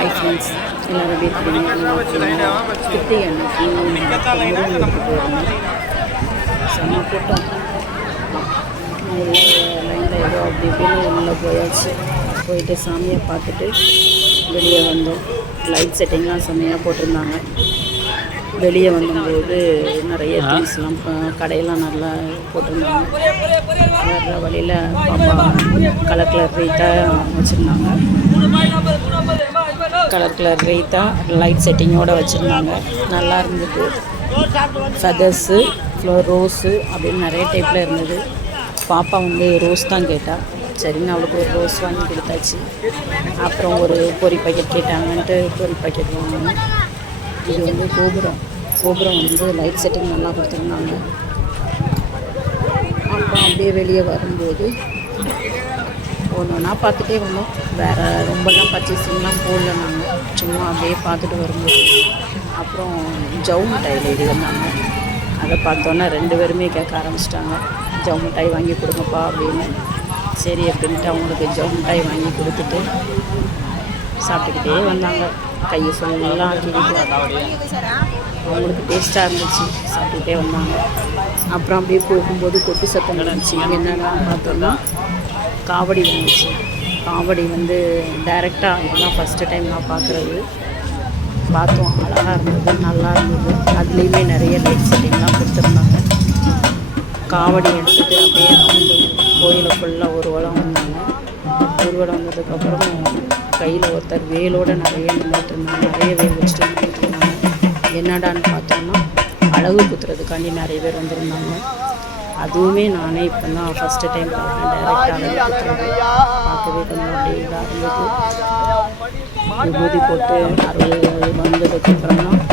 Hi friends எல்லோரும் எப்படி இருக்கீங்க நல்லா அன்னைக்கு செம்ம கூட்டம் லைனில் ஏதோ அப்படி இப்படின்னு உள்ளே போயாச்சு போயிட்டு சாமியை பார்த்துட்டு வெளியே வந்தோம். லைட் செட்டிங்லாம் செம்மையாக போட்டிருந்தாங்க. வெளியே வந்தபோது நிறைய திங்ஸ்லாம் கடையெல்லாம் நல்லா போட்டிருந்தாங்க. வர்ற வழியில் பாப்பா கலர் கலர் ரீட்டாக வச்சுருந்தாங்க. கலர் கலர் ரீத்தா லைட் செட்டிங்கோடு வச்சுருந்தாங்க. நல்லா இருந்தது. ஃபெதர்ஸு ஃப்ளோர் ரோஸு அப்படின்னு நிறைய டைப்பில் இருந்தது. பாப்பா வந்து ரோஸ் தான் கேட்டாள் சரின்னு அவளுக்கு ஒரு ரோஸ் வாங்கி கொடுத்தாச்சு. அப்புறம் ஒரு பொரி பாக்கெட் கேட்டாங்கன்ட்டு பொரி பாக்கெட் வாங்கினோம். இது வந்து கோபுரம். கோபுரம் வந்து லைட் செட்டிங் நல்லா கொடுத்துருந்தாங்க. அப்புறம் அப்படியே வெளியே வரும்போது ஒன்று ஒன்றா பார்த்துட்டே வந்தோம் வேறு ரொம்பலாம் பர்ச்சேசிங்லாம் போடல நாங்கள் சும்மா அப்படியே பார்த்துட்டு வரும்போது. அப்புறம் ஜவு மிட்டாய் லேடி வந்தாங்க. அதை பார்த்தோன்னே ரெண்டு பேருமே கேட்க ஆரம்பிச்சிட்டாங்க. ஜவு மிட்டாய் வாங்கி கொடுங்கப்பா அப்படின்னு. சரி அப்படின்ட்டு அவங்களுக்கு ஜவு மிட்டாய் வாங்கி கொடுத்துட்டு சாப்பிட்டுக்கிட்டே வந்தாங்க. கையை சொல்லலாம் ஆக்கிக்கிட்டு அவங்களுக்கு டேஸ்ட்டாக இருந்துச்சு. சாப்பிட்டுட்டே வந்தாங்க. அப்புறம் அப்படியே போகும்போது கொட்டு சத்தம் நடந்துச்சு என்னென்னா பார்த்தோன்னா காவடி வந்துச்சு. காவடி வந்து டைரெக்டாக இதெல்லாம் ஃபஸ்ட்டு டைம் நான் பார்க்குறது பார்த்தோம். அழகாக இருந்தது நல்லா இருந்தது. அதுலேயுமே நிறைய லைட் செட்டிங்லாம் கொடுத்துருந்தாங்க. காவடி எடுத்துகிட்டு அப்படியே வந்து கோயிலை ஃபுல்லாக ஒரு வளம் வந்தாங்க. ஒரு வளம் வந்ததுக்கப்புறம் கையில் ஒருத்தர் வேலோடு நிறைய நின்றுட்டு இருந்தாங்க. நிறைய வேல் வச்சுட்டு நின்றுட்டு இருந்தாங்க. என்னடான்னு பார்த்தோம்னா அழகு குத்துறதுக்காண்டி நிறைய பேர் வந்திருந்தாங்க. அதுவுமே நானே இப்போ தான் ஃபஸ்ட்டு டைம் பார்க்குறேன் டைரெக்டாக பார்க்கவே கொஞ்சம் அப்படியே இதாக இருந்தது. விபூதி போட்டு அறுபது வந்ததுக்கப்புறம் தான்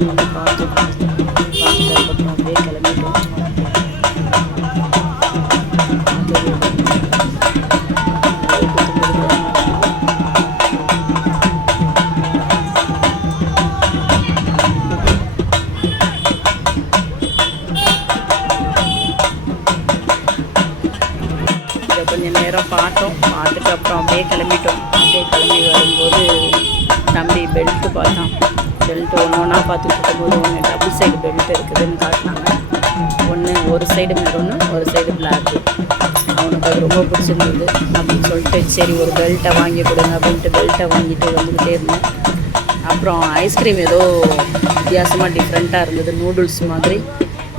நாங்கள் கொஞ்ச பார்த்து அப்படியே கிளம்பிட்டோம் கொஞ்சம் நேரம் பார்த்தோம். பார்த்துட்டு அப்புறம் அப்படியே கிளம்பிட்டோம். அப்படியே கிளம்பி வரும்போது தம்பி பெல்ட்டு பார்த்தான் பெல்ட்டு ஒன்று ஒன்றா பார்த்துட்டு இருக்கும்போது ஒன்று டபுள் சைடு பெல்ட் இருக்குதுன்னு காட்டினாங்க. ஒன்று ஒரு சைடு மெரூனு ஒரு சைடு பிளாக்கு அவனுக்கு அது ரொம்ப பிடிச்சிருந்தது. அப்படின்னு சொல்லிட்டு சரி ஒரு பெல்ட்டை வாங்கி கொடுங்க அப்படின்ட்டு பெல்ட்டை வாங்கிட்டு வந்துக்கிட்டே இருந்தேன் அப்புறம் ஐஸ்கிரீம் ஏதோ வித்தியாசமாக டிஃப்ரெண்ட்டாக இருந்தது. நூடுல்ஸ் மாதிரி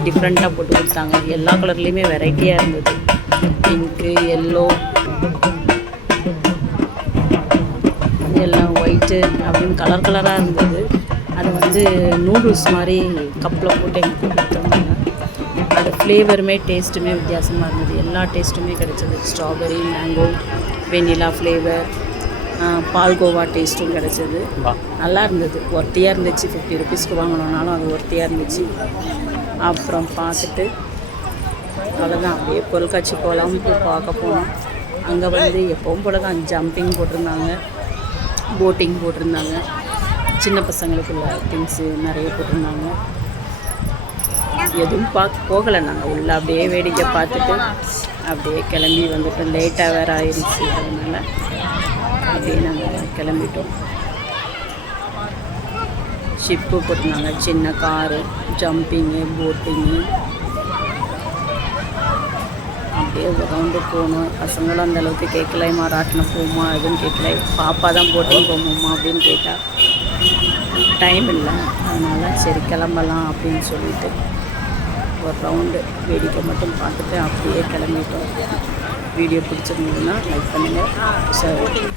டிஃப்ரெண்ட்டாக போட்டு கொடுத்தாங்க. எல்லா கலர்லேயுமே வெரைட்டியாக இருந்தது. பிங்க்கு எல்லோ எல்லாம் ஒயிட்டு அப்படின்னு கலர் கலராக இருந்தது. அது வந்து நூடுல்ஸ் மாதிரி கப்பில் போட்டு எங்களுக்கு கொடுத்துருந்தாங்க அது ஃப்ளேவருமே டேஸ்ட்டுமே வித்தியாசமாக இருந்தது. எல்லா டேஸ்ட்டுமே கிடைச்சது. Strawberry mango vanilla flavour palkova டேஸ்ட்டும் கிடச்சிது. நல்லா இருந்தது. ஒர்த்தியாக இருந்துச்சு. ஃபிஃப்டி ருபீஸ்க்கு வாங்கினோனாலும் அது ஒர்த்தியாக இருந்துச்சு. அப்புறம் பார்த்துட்டு அவ்வளோதான் அப்படியே பொருட்காட்சி போகலாம்னு போய் பார்க்க போனோம். அங்கே வந்து எப்பவும் போல தான் ஜம்பிங் போட்டிருந்தாங்க. போட்டிங் போட்டிருந்தாங்க. சின்ன பசங்களுக்குள்ள திங்ஸு நிறைய போட்டிருந்தாங்க. எதுவும் பார்க்க போகலை நாங்கள் உள்ள அப்படியே வேடிக்கை பார்த்துட்டு அப்படியே கிளம்பி வந்துட்டோம். லேட்டாக வேறு ஆயிடுச்சு அதனால் அப்படியே நாங்கள் கிளம்பிட்டோம். ஷிப்பு போட்டிருந்தாங்க. சின்ன காரு ஜம்பிங்கு போட்டிங்கு அப்படியே ரவுண்டு போகணும். பசங்களும் அந்த அளவுக்கு கேட்கலைமா ராட்டினம் போமா எதுவும் கேட்கல. பாப்பா தான் போட்டிங் போகணுமா அப்படின்னு கேட்டா டைம் இல்லை. அதனால் சரி கிளம்பலாம் அப்படின்னு சொல்லிட்டு ஒரு ரவுண்டு வேடிக்கை மட்டும் பார்த்துட்டு அப்படியே கிளம்பிட்டோம். வீடியோ பிடிச்சிருந்ததுன்னா லைக் பண்ணுங்கள் சரி